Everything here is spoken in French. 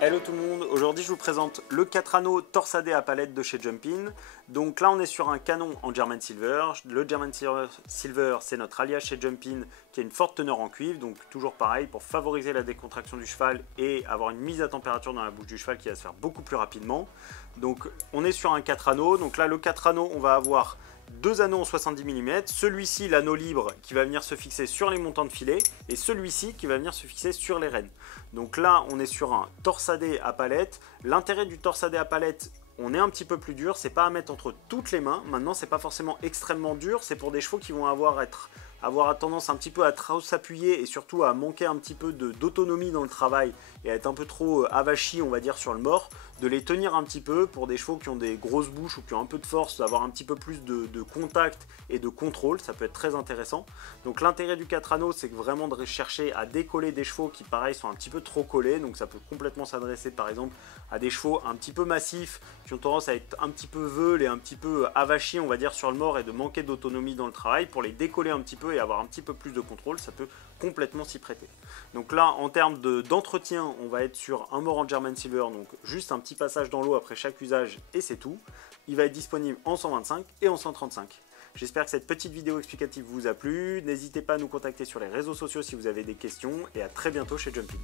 Hello tout le monde, aujourd'hui je vous présente le 4 anneaux torsadé à palette de chez Jumpin. Donc là on est sur un canon en German Silver. Le German Silver c'est notre alliage chez Jumpin qui a une forte teneur en cuivre. Donc toujours pareil pour favoriser la décontraction du cheval et avoir une mise à température dans la bouche du cheval qui va se faire beaucoup plus rapidement. Donc on est sur un 4 anneaux, donc là le 4 anneaux on va avoir deux anneaux en 70 mm, celui-ci l'anneau libre qui va venir se fixer sur les montants de filet et celui-ci qui va venir se fixer sur les rênes. Donc là on est sur un torsadé à palette. L'intérêt du torsadé à palette, on est un petit peu plus dur, c'est pas à mettre entre toutes les mains. Maintenant c'est pas forcément extrêmement dur, c'est pour des chevaux qui vont avoir tendance un petit peu à trop s'appuyer et surtout à manquer un petit peu d'autonomie dans le travail et à être un peu trop avachis on va dire sur le mort, de les tenir un petit peu. Pour des chevaux qui ont des grosses bouches ou qui ont un peu de force, d'avoir un petit peu plus de contact et de contrôle, ça peut être très intéressant. Donc l'intérêt du 4 anneaux c'est vraiment de chercher à décoller des chevaux qui pareil sont un petit peu trop collés, donc ça peut complètement s'adresser par exemple à des chevaux un petit peu massifs qui ont tendance à être un petit peu veules et un petit peu avachis on va dire sur le mort et de manquer d'autonomie dans le travail. Pour les décoller un petit peu et avoir un petit peu plus de contrôle, ça peut complètement s'y prêter. Donc là en termes d'entretien on va être sur un mort en German Silver, donc juste un petit passage dans l'eau après chaque usage et c'est tout. Il va être disponible en 125 et en 135. J'espère que cette petite vidéo explicative vous a plu. N'hésitez pas à nous contacter sur les réseaux sociaux si vous avez des questions et à très bientôt chez Jumpin.